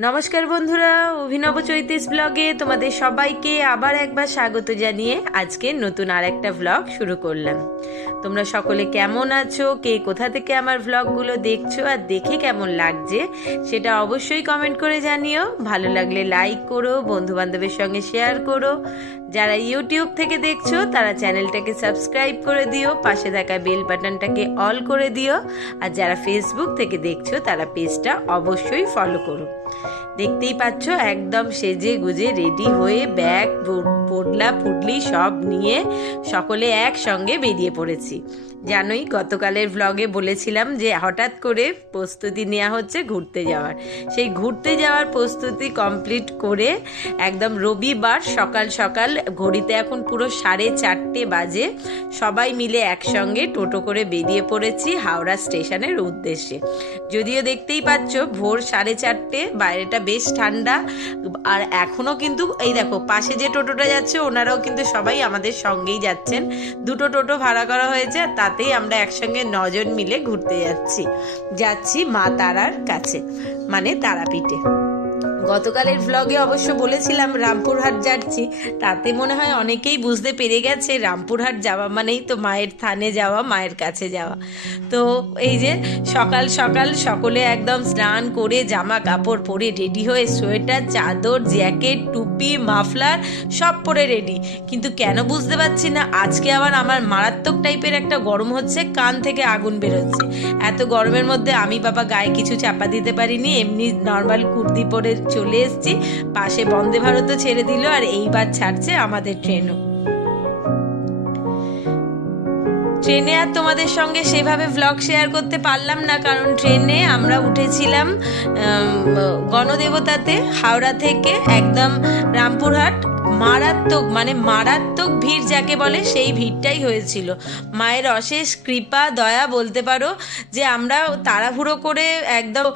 নমস্কার বন্ধুরা অভিনব চৈতিস ব্লগে তোমাদের সবাইকে আবার একবার স্বাগত জানিয়ে আজকে নতুন আর একটা ব্লগ শুরু করলাম। তোমরা সকলে কেমন আছো? কে কোথা থেকে আমার ব্লগগুলো দেখছ? আর দেখে কেমন লাগছে? সেটা অবশ্যই কমেন্ট করে জানিও। ভালো লাগলে লাইক করো বন্ধু বান্ধবের সঙ্গে শেয়ার করো। যারা ইউটিউব থেকে দেখছ, তারা চ্যানেলটাকে সাবস্ক্রাইব করে দিও, পাশে থাকা বেল বাটনটাকে অল করে দিও, আর যারা ফেসবুক থেকে দেখছ, তারা পেজটা অবশ্যই ফলো করো। দেখতেই পাচ্ছ, একদম সেজে গুজে রেডি হয়ে ব্যাগ পোটলা ফুটলি সব নিয়ে সকলে একসঙ্গে বেরিয়ে পড়েছি। জানোই গতকালের ব্লগে বলেছিলাম যে হঠাৎ করে প্রস্তুতি নেওয়া হচ্ছে ঘুরতে যাওয়ার। সেই ঘুরতে যাওয়ার প্রস্তুতি কমপ্লিট করে একদম রবিবার সকাল সকাল ঘড়িতে এখন পুরো সাড়ে চারটে বাজে, সবাই মিলে একসঙ্গে টোটো করে বেরিয়ে পড়েছি হাওড়া স্টেশনের উদ্দেশ্যে। যদিও দেখতেই পাচ্ছ ভোর সাড়ে চারটে, বাইরেটা বেশ ঠান্ডা, আর এখনও কিন্তু এই দেখো পাশে যে টোটোটা যাচ্ছে, ওনারাও কিন্তু সবাই আমাদের সঙ্গেই যাচ্ছেন। দুটো টোটো ভাড়া করা হয়েছে আর তাতেই আমরা একসঙ্গে নজন মিলে ঘুরতে যাচ্ছি। যাচ্ছি মা তারার কাছে মানে তারাপীঠে। গতকালের ভ্লগে অবশ্য বলেছিলাম রামপুরহাট যাচ্ছি। তাতে মনে হয় অনেকেই বুঝতে পেরে গেছে, রামপুরহাট যাওয়া মানেই তো মায়ের থানে যাওয়া, মায়ের কাছে যাওয়া। তো এই যে সকাল সকাল সকলে একদম স্নান করে জামা কাপড় পরে রেডি হয়ে সোয়েটার, চাদর, জ্যাকেট, টুপি, মাফলার সব পরে রেডি কিন্তু কেন বুঝতে পারছি না, আজকে আবার আমার মারাত্মক টাইপের একটা গরম হচ্ছে, কান থেকে আগুন বেরোচ্ছে। এত গরমের মধ্যে আমি বাবা গায়ে কিছু চাপা দিতে পারিনি, এমনি নর্মাল কুর্তি পরে চলে এসেছি। পাশে বন্দে ভারতও ছেড়ে দিল আর এইবার ছাড়ছে আমাদের ট্রেনও। ট্রেনে আর তোমাদের সঙ্গে সেভাবে ভ্লগ শেয়ার করতে পারলাম না, কারণ ট্রেনে আমরা উঠেছিলাম গণদেবতাতে, হাওড়া থেকে একদম রামপুরহাট। মারাত্মক মানে মারাত্মক ভিড় যাকে বলে সেই ভিড়টাই হয়েছিল। মায়ের অশেষ কৃপা, দয়া বলতে পারো যে আমরা তাড়াহুড়ো করে একদম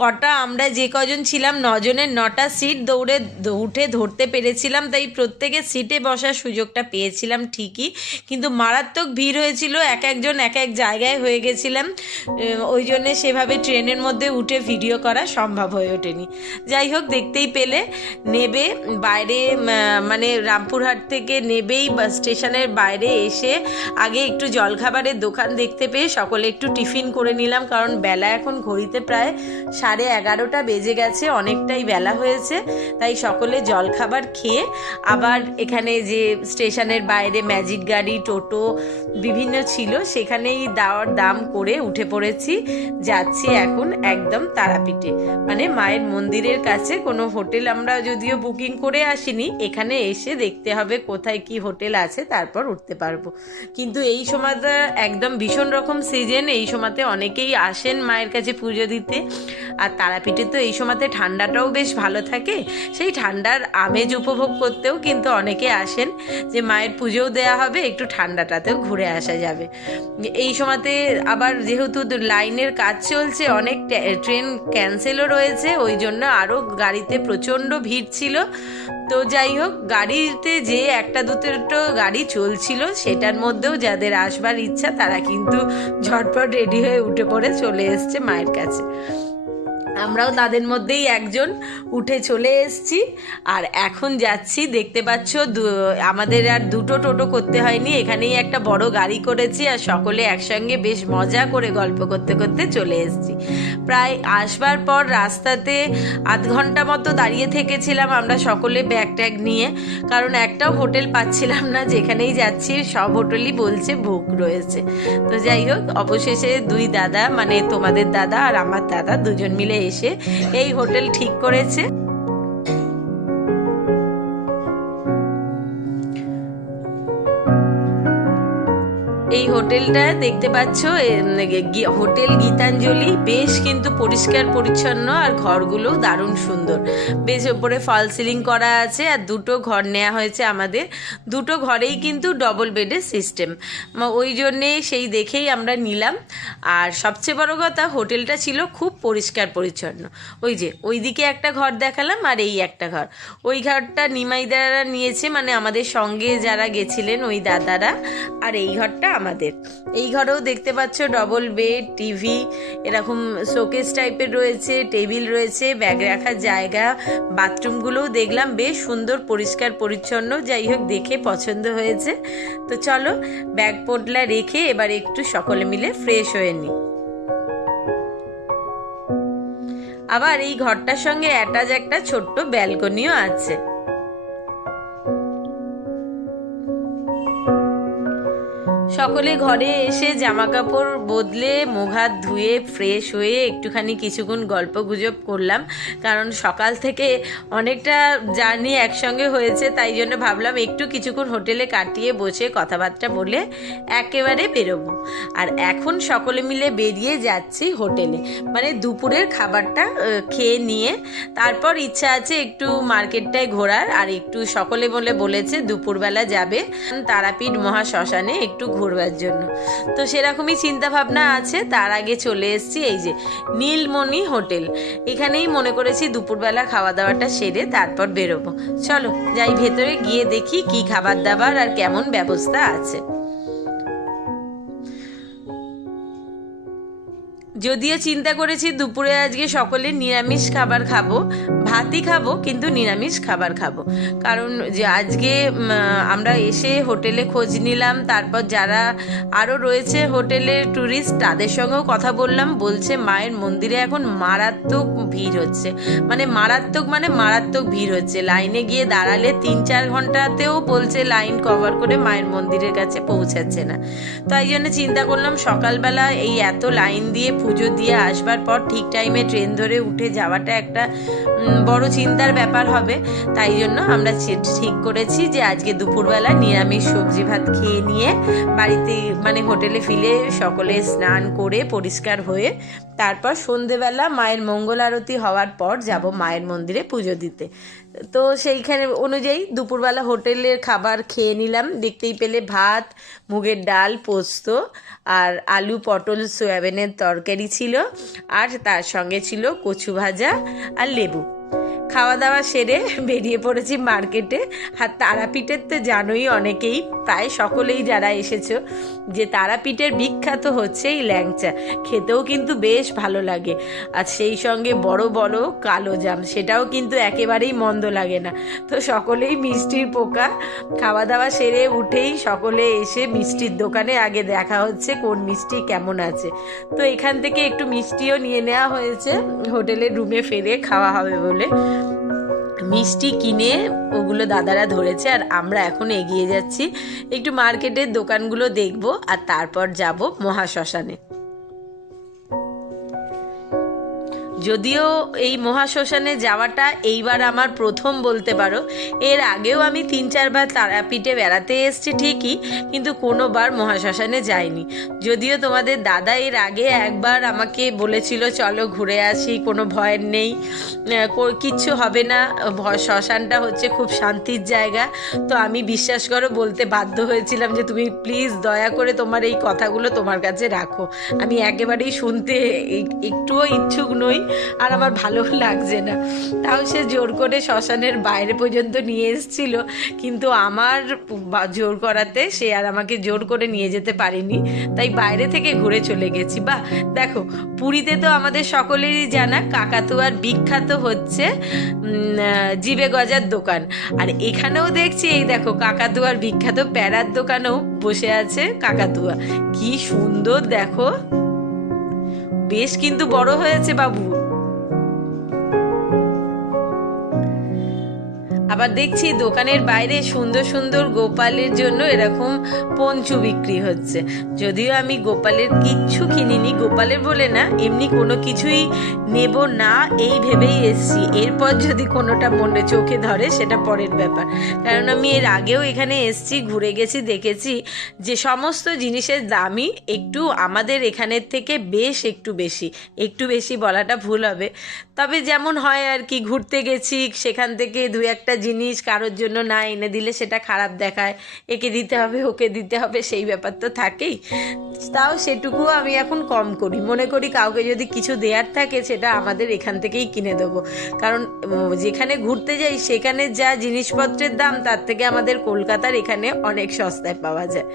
কটা আমরা যে কজন ছিলাম, নজনের নটা সিট দৌড়ে উঠে ধরতে পেরেছিলাম, তাই প্রত্যেকের সিটে বসার সুযোগটা পেয়েছিলাম ঠিকই। কিন্তু মারাত্মক ভিড় হয়েছিল, এক একজন এক এক জায়গায় হয়ে গেছিলাম। ওই জন্যে সেভাবে ট্রেনের মধ্যে উঠে ভিডিও করা সম্ভব হয়ে ওঠেনি। যাই হোক, দেখতেই পেলে। নেবে বাইরে মানে রামপুরহাট থেকে নেবেই স্টেশনের বাইরে এসে আগে একটু জলখাবারের দোকান দেখতে পেয়ে সকলে একটু টিফিন করে নিলাম, কারণ বেলা এখন ঘড়িতে প্রায় সাড়ে এগারোটা বেজে গেছে, অনেকটাই বেলা হয়েছে, তাই সকলে জলখাবার খেয়ে আবার এখানে যে স্টেশনের বাইরে ম্যাজিক গাড়ি, টোটো বিভিন্ন ছিল, সেখানেই দাওয়ার দাম করে উঠে পড়েছি, যাচ্ছি এখন একদম তারাপীঠে। মানে মায়ের মন্দিরের কাছে কোনো হোটেল আমরা যদিও বুকিং করে আসিনি, এখানে এসে দেখতে হবে কোথায় কি হোটেল আছে, তারপর উঠতে পারব। কিন্তু এই সময়টা একদম ভীষণ রকম সিজন এই সময়তে অনেকেই আসেন মায়ের কাছে পুজো দিতে। আর তারাপীঠে তো এই সময়তে ঠান্ডাটাও বেশ ভালো থাকে। সেই ঠান্ডার আমেজ উপভোগ করতেও কিন্তু অনেকে আসেন যে মায়ের পুজোও দেওয়া হবে, একটু ঠান্ডাটাতেও ঘুরে আসা যাবে। এই সময়তে আবার যেহেতু লাইনের কাজ চলছে, অনেক ট্রেন ক্যান্সেলও রয়েছে, ওই জন্য আরও গাড়িতে প্রচণ্ড ভিড় ছিল। তো যাই হোক, গাড়িতে যে একটা দুটো গাড়ি চলছিল, সেটার মধ্যেও যাদের আসবার ইচ্ছা, তারা কিন্তু ঝটপট রেডি হয়ে উঠে পড়ে চলে এসছে মায়ের কাছে। আমরাও তাদের মধ্যেই একজন উঠে চলে এসছি। আর এখন যাচ্ছি, দেখতে পাচ্ছ আমাদের আর দুটো টোটো করতে হয়নি। এখানেই একটা বড় গাড়ি করেছি আর সকলে একসঙ্গে বেশ মজা করে গল্প করতে করতে চলে এসছি। প্রায় আসবার পর রাস্তাতে আধ ঘণ্টা মতো দাঁড়িয়ে থেকেছিলাম আমরা সকলে ব্যাগ ট্যাগ নিয়ে। কারণ একটাও হোটেল পাচ্ছিলাম না, যেখানেই যাচ্ছি সব হোটেলই বলছে বুক রয়েছে। তো যাই হোক, অবশেষে দুই দাদা মানে তোমাদের দাদা আর আমার দাদা দুজন মিলে এসে এই হোটেল ঠিক করেছে। হোটেলটা দেখতে পাচ্ছ হোটেল গীতাঞ্জলি। বেশ কিন্তু পরিষ্কার, পরিচ্ছন্ন আর ঘরগুলো দারুণ সুন্দর। বেশ ওপরে ফল সিলিং করা আছে আর দুটো ঘর নেওয়া হয়েছে আমাদের। দুটো ঘরেই কিন্তু ডবল বেডের সিস্টেম ওই জন্যে সেই দেখেই আমরা নিলাম। আর সবচেয়ে বড় কথা, হোটেলটা ছিল খুব পরিষ্কার, পরিচ্ছন্ন। ওই যে ওই দিকে একটা ঘর দেখালাম আর এই একটা ঘর। ওই ঘরটা নিমাই নিমাইদারা নিয়েছে মানে আমাদের সঙ্গে যারা গেছিলেন ওই দাদারা। আর এই ঘরটা আমাদের। মেয়েদের এই ঘরেও দেখতে পাচ্ছ ডবল বেড টিভি এরকম শোকেস টাইপের রয়েছে টেবিল রয়েছে ব্যাগ রাখার জায়গা বাথরুমগুলোও দেখলাম, বেশ সুন্দর, পরিষ্কার, পরিচ্ছন্ন, যাই হোক দেখে পছন্দ হয়েছে। তো চলো ব্যাগ পোটলা রেখে এবার একটু সকলে মিলে ফ্রেশ হয়ে নিই আবার এই ঘরটার সঙ্গে অ্যাটাচ একটা ছোট্ট ব্যালকনিও আছে। সকলে ঘরে এসে জামা কাপড় বদলে মুখ হাত ধুয়ে ফ্রেশ হয়ে একটুখানি কিছুক্ষণ গল্প গুজব করলাম। কারণ সকাল থেকে অনেকটা জার্নি একসঙ্গে হয়েছে, তাই জন্য ভাবলাম একটু কিছুক্ষণ হোটেলে কাটিয়ে বসে কথাবার্তা বলে একেবারে বেরোবো। আর এখন সকলে মিলে বেরিয়ে যাচ্ছি হোটেলে। মানে দুপুরের খাবারটা খেয়ে নিয়ে তারপর ইচ্ছা আছে একটু মার্কেটটায় ঘোরার। আর একটু সকলে বলে বলেছে দুপুরবেলা যাবে তারাপীঠ মহাশ্মশানে একটু ঘুরবার জন্য। তো সেরকমই চিন্তা ভাবনা আছে, তার আগে চলে এসছি এই যে নীলমণি হোটেল। এখানেই মনে করেছি দুপুরবেলা খাওয়া দাওয়াটা সেরে তারপর বেরোবো। চলো, যাই ভেতরে গিয়ে দেখি কি খাবার দাবার আর কেমন ব্যবস্থা আছে। যদিও চিন্তা করেছি দুপুরে আজকে সকলে নিরামিষ খাবার খাব, ভাতই খাব, কিন্তু নিরামিষ খাবার খাব। কারণ যে আজকে আমরা এসে হোটেলে খোঁজ নিলাম, তারপর যারা আরও রয়েছে হোটেলের ট্যুরিস্ট তাদের সঙ্গেও কথা বললাম, বলছে মায়ের মন্দিরে এখন মারাত্মক ভিড় হচ্ছে। মানে মারাত্মক মানে মারাত্মক ভিড় হচ্ছে। লাইনে গিয়ে দাঁড়ালে তিন চার ঘন্টাতেও বলছে লাইন কভার করে মায়ের মন্দিরের কাছে পৌঁছাচ্ছে না। তাই জন্য চিন্তা করলাম সকালবেলা এই এত লাইন দিয়ে পুজো দিয়ে আসবার পর ঠিক টাইমে ট্রেন ধরে উঠে যাওয়াটা একটা বড় চিন্তার ব্যাপার হবে। তাই জন্য আমরা ঠিক করেছি যে আজকে দুপুরবেলা নিরামিষ সবজি ভাত খেয়ে নিয়ে বাড়িতে মানে হোটেলে ফিরে সকলে স্নান করে পরিষ্কার হয়ে তারপর সন্ধেবেলা মায়ের মঙ্গল আরতি হওয়ার পর যাব মায়ের মন্দিরে পুজো দিতে। তো সেইখানে অনুযায়ী দুপুরবেলা হোটেলের খাবার খেয়ে নিলাম। দেখতেই পেলে ভাত, মুগের ডাল, পোস্ত আর আলু, পটল, সয়াবিনের তরকারি ছিল। আর তার সঙ্গে ছিল কচু ভাজা আর লেবু। খাওয়া দাওয়া সেরে বেরিয়ে পড়েছি মার্কেটে। আর তারাপীঠের তো জানোই অনেকেই, প্রায় সকলেই যারা এসেছ, যে তারাপীঠের বিখ্যাত হচ্ছে এই ল্যাংচা। খেতেও কিন্তু বেশ ভালো লাগে। আর সেই সঙ্গে বড় বড় কালো জাম, সেটাও কিন্তু একেবারেই মন্দ লাগে না। তো সকলেই মিষ্টির পোকা। খাওয়া দাওয়া সেরে উঠেই সকলে এসে মিষ্টির দোকানে আগে দেখা হচ্ছে কোন মিষ্টি কেমন আছে। তো এখান থেকে একটু মিষ্টিও নিয়ে নেওয়া হয়েছে। হোটেলের রুমে ফেরে খাওয়া হবে বলে। মিষ্টি কিনে ওগুলো দাদারা ধরেছে আর আমরা এখন এগিয়ে যাচ্ছি। একটু মার্কেটের দোকানগুলো দেখব আর তারপর যাব মহাশ্মশানে। যদিও এই মহাশ্মশানে যাওয়াটা এইবার আমার প্রথম বলতে পারো, এর আগেও আমি তিন চারবার তারাপীঠে বেড়াতে এসেছি ঠিকই, কিন্তু কোনোবার মহাশ্মশানে যাইনি। যদিও তোমাদের দাদা এর আগে একবার আমাকে বলেছিল, চলো ঘুরে আসি, কোনো ভয়ের নেই কিচ্ছু হবে না শ্মশানটা হচ্ছে খুব শান্তির জায়গা। তো আমি বিশ্বাস করো বলতে বাধ্য হয়েছিলাম যে তুমি প্লিজ দয়া করে তোমার এই কথাগুলো তোমার কাছে রাখো। আমি একেবারেই শুনতে একটুও ইচ্ছুক নই। আর আমার ভালো লাগছে না। তাও সে জোর করে শ্মশানের বাইরে পর্যন্ত নিয়ে এসেছিল। কিন্তু আমার জোর করাতে সে আর আমাকে জোর করে নিয়ে যেতে পারেনি। তাই বাইরে থেকে ঘুরে চলে গেছি। বা, দেখো, পুরীতে তো আমাদের সকলেরই জানা কাকাতুয়ার বিখ্যাত হচ্ছে জিবে গজার দোকান। আর এখানেও দেখছি, এই দেখো কাকাতুয়ার বিখ্যাত প্যারার দোকানেও বসে আছে কাকাতুয়া। কি সুন্দর, দেখো। বেশ কিন্তু বড় হয়েছে বাবু। আবার দেখছি দোকানের বাইরে সুন্দর সুন্দর গোপালের জন্য এরকম পঞ্চু বিক্রি হচ্ছে। যদিও আমি গোপালের কিচ্ছু কিনিনি, গোপালের বলে না, এমনি কোনো কিছুই নেব না, এই ভেবেই এসছি। এরপর যদি কোনোটা মনে চোখে ধরে, সেটা পরের ব্যাপার। কারণ আমি এর আগেও এখানে এসছি, ঘুরে গেছি, দেখেছি যে সমস্ত জিনিসের দামই একটু আমাদের এখানের থেকে বেশ একটু বেশি। একটু বেশি বলাটা ভুল হবে। তবে যেমন হয় আর কি, ঘুরতে গেছি, সেখান থেকে দু একটা জিনিস কারোর জন্য না এনে দিলে সেটা খারাপ দেখায়। একে দিতে হবে, ওকে দিতে হবে, সেই ব্যাপার তো থাকেই। তাও সেটুকুও আমি এখন কম করি। মনে করি কাউকে যদি কিছু দেওয়ার থাকে সেটা আমাদের এখান থেকেই কিনে দেবো। কারণ যেখানে ঘুরতে যাই সেখানে যা জিনিসপত্রের দাম, তার থেকে আমাদের কলকাতার এখানে অনেক সস্তায় পাওয়া যায়।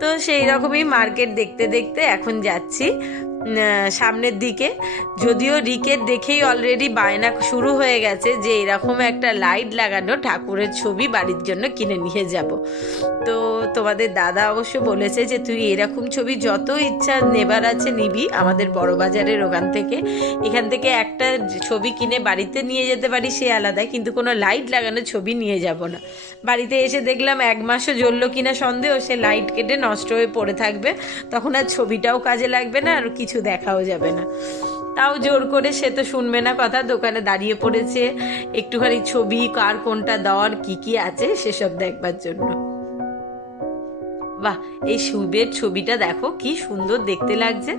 তো সেই রকমই মার্কেট দেখতে দেখতে এখন যাচ্ছি। সামনের দিকে। যদিও রিকের দেখেই অলরেডি বায়না শুরু হয়ে গেছে যে এরকম একটা লাইট লাগানো ঠাকুরের ছবি বাড়ির জন্য কিনে নিয়ে যাব। তো তোমাদের দাদা অবশ্য বলেছে যে তুই এরকম ছবি যত ইচ্ছা নেবার আছে নিবি আমাদের বড় বাজারের ওখান থেকে। এখান থেকে একটা ছবি কিনে বাড়িতে নিয়ে যেতে পারি সে আলাদা, কিন্তু কোনো লাইট লাগানো ছবি নিয়ে যাব না। বাড়িতে এসে দেখলাম এক মাসও জ্বললো কিনা সন্দেহ, সে লাইট কেটে নষ্ট হয়ে পড়ে থাকবে। তখন আর ছবিটাও কাজে লাগবে না, আর কিছু দেখাও যাবে না। তাও জোর করে সে তো শুনবে না কথা, দোকানে দাঁড়িয়ে পড়েছে। একটুখানি ছবি, কার কোনটা দেওয়ার, কি কি আছে, সেসব দেখবার জন্য। বাহ, এই শিবের ছবিটা দেখো, কি সুন্দর দেখতে লাগছে।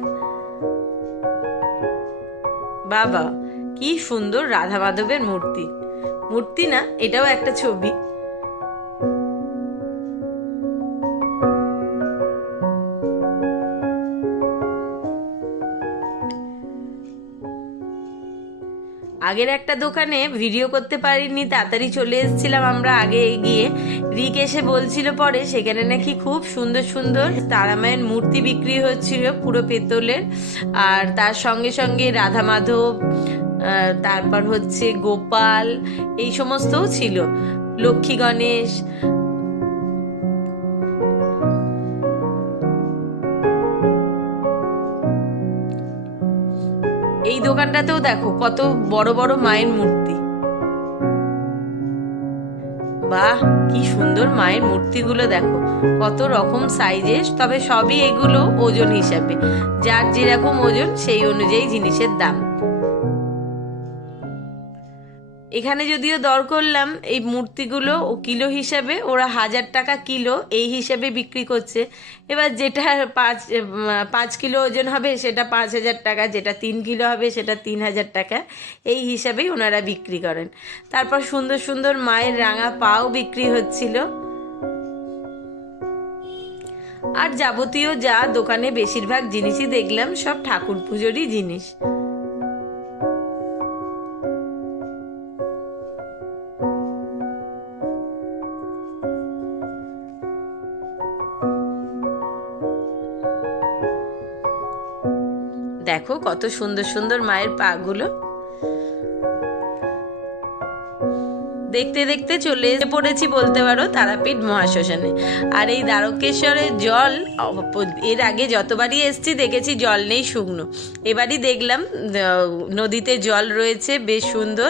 বাবা, কি সুন্দর রাধা মাধবের মূর্তি। মূর্তি না, এটাও একটা ছবি। আগের একটা দোকানে ভিডিও করতে পারিনি, তাড়াতাড়ি চলে এসেছিলাম আমরা আগে এগিয়ে। রিক এসে বলছিল পরে, সেখানে নাকি খুব সুন্দর সুন্দর তারামায়ের মূর্তি বিক্রি হচ্ছিল পুরো পেতলের। আর তার সঙ্গে সঙ্গে রাধা মাধব তারপর হচ্ছে গোপাল, এই সমস্তও ছিল। লক্ষ্মী গণেশ এই দোকানটাতেও দেখো কত বড় বড় মায়ের মূর্তি। বাহ, কি সুন্দর মায়ের মূর্তিগুলো দেখো। কত রকম সাইজের তবে সবই এগুলো ওজন হিসাবে। যার যেরকম ওজন, সেই অনুযায়ী জিনিসের দাম। এখানে যদিও দর করলাম, এই মূর্তিগুলো ও কিলো হিসাবে, ওরা হাজার টাকা কিলো, এই হিসাবে বিক্রি করছে। এবার যেটা পাঁচ পাঁচ কিলো ওজন হবে সেটা পাঁচ হাজার টাকা, যেটা তিন কিলো হবে সেটা তিন হাজার টাকা, এই হিসাবেই ওনারা বিক্রি করেন। তারপর সুন্দর সুন্দর মায়ের রাঙা পাও বিক্রি হচ্ছিল। আর যাবতীয় যা দোকানে বেশিরভাগ জিনিসই দেখলাম, সব ঠাকুর পুজোরই জিনিস। দেখো কত সুন্দর সুন্দর মায়ের পাগুলো। দেখতে দেখতে চলে এসে পড়েছি বলতে পারো তারাপীঠ মহাশ্মশানে। আর এই দ্বারকেশ্বরের জল এর আগে যতবারই এসছি দেখেছি জল নেই, শুকনো। এবারই দেখলাম নদীতে জল রয়েছে, বেশ সুন্দর।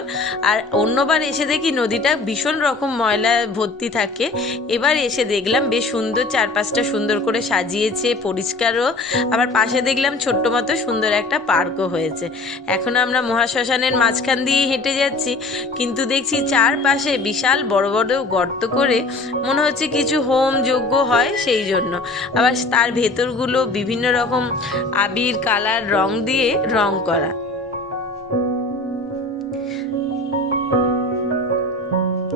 আর অন্যবার এসে দেখি নদীটা ভীষণ রকম ময়লা ভর্তি থাকে। এবার এসে দেখলাম বেশ সুন্দর, চারপাশটা সুন্দর করে সাজিয়েছে, পরিষ্কারও। আবার পাশে দেখলাম ছোট্ট মতো সুন্দর একটা পার্কও হয়েছে। এখন আমরা মহাশ্মশানের মাঝখান দিয়ে হেঁটে যাচ্ছি, কিন্তু দেখছি চারপাশে বিশাল বড় বড় গর্ত করে মনে হচ্ছে কিছু হোম যোগ্য হয় সেই জন্য। আবার তার ভেতরগুলো বিভিন্ন রকম আবির, কালার, রং দিয়ে রং করা।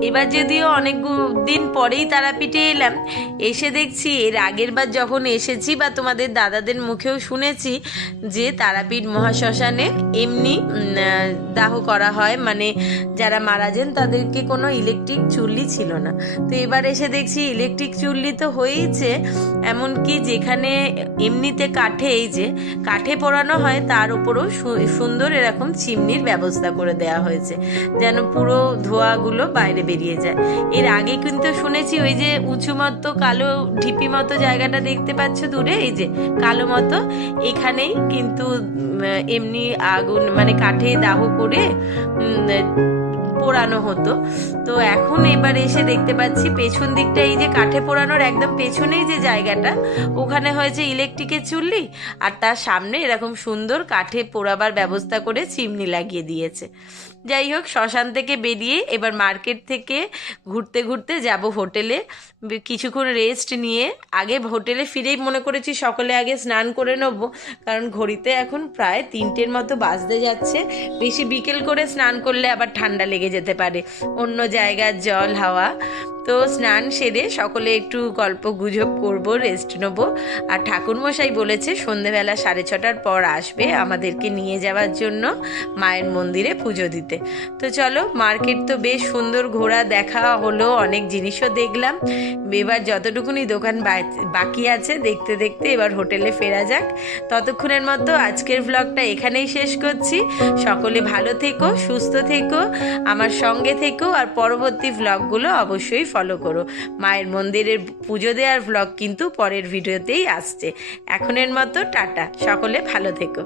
এবার যদিও অনেক দিন পরেই তারাপীঠে এলাম, এসে দেখছি এর আগের বার যখন এসেছি বা তোমাদের দাদাদের মুখেও শুনেছি যে তারাপীঠ মহাশ্মশানে এমনি দাহ করা হয়। মানে যারা মারা যান তাদেরকে কোনো ইলেকট্রিক চুল্লি ছিল না। তো এবার এসে দেখছি ইলেকট্রিক চুল্লি তো হয়েইছে, এমনকি যেখানে এমনিতে কাঠে, এই যে কাঠে পোড়ানো হয় তার উপরও সুন্দর এরকম চিমনির ব্যবস্থা করে দেওয়া হয়েছে। যেন পুরো ধোঁয়াগুলো বাইরে বেরিয়ে যায়। এর আগে কিন্তু শুনেছি ওই যে উঁচু মতো কালো ঢিপি মতো জায়গাটা দেখতে পাচ্ছ দূরে? এই যে কালো মতো এখানেই কিন্তু এমনি আগুন মানে কাঠে দাহ করে পোড়ানো হতো। তো এখন এবার এসে দেখতে পাচ্ছি পেছন দিকটা এই যে কাঠে পোড়ানোর একদম পেছনেই যে জায়গাটা, ওখানে হয়েছে ইলেকট্রিকের চুল্লি, আর তার সামনে এরকম সুন্দর কাঠে পোড়াবার ব্যবস্থা করে চিমনি লাগিয়ে দিয়েছে। যাই হোক, শ্মশান থেকে বেরিয়ে এবার মার্কেট থেকে ঘুরতে ঘুরতে যাব হোটেলে। কিছুক্ষণ রেস্ট নিয়ে আগে হোটেলে ফিরেই মনে করেছি সকলে আগে স্নান করে নেব, কারণ ঘড়িতে এখন প্রায় তিনটের মতো বাজতে যাচ্ছে। বেশি বিকেল করে স্নান করলে আবার ঠান্ডা লেগে যেতে পারে। অন্য জায়গার জল, হাওয়া। তো স্নান সেরে সকলে একটু গল্প গুজব করব রেস্ট নেব। আর ঠাকুরমশাই বলেছে, সন্ধেবেলা সাড়ে ছটার পর আসবে আমাদেরকে নিয়ে যাওয়ার জন্য। মায়ের মন্দিরে পুজো দিতে। তো চলো, মার্কেট তো বেশ সুন্দর ঘোরা দেখা হলো, অনেক জিনিসও দেখলাম। এবার যতটুকুনি দোকান বাকি আছে, দেখতে দেখতে এবার হোটেলে ফেরা যাক। ততক্ষণের মতো আজকের ভ্লগটা এখানেই শেষ করছি। সকলে ভালো থেকো, সুস্থ থেকো, আমার সঙ্গে থেকো, আর পরবর্তী ভ্লগগুলো অবশ্যই ফলো করো। মায়ের মন্দিরের পুজো দেওয়ার ভ্লগ কিন্তু পরের ভিডিওতেই আসছে। এখনের মতো টাটা, সকলে ভালো থেকো।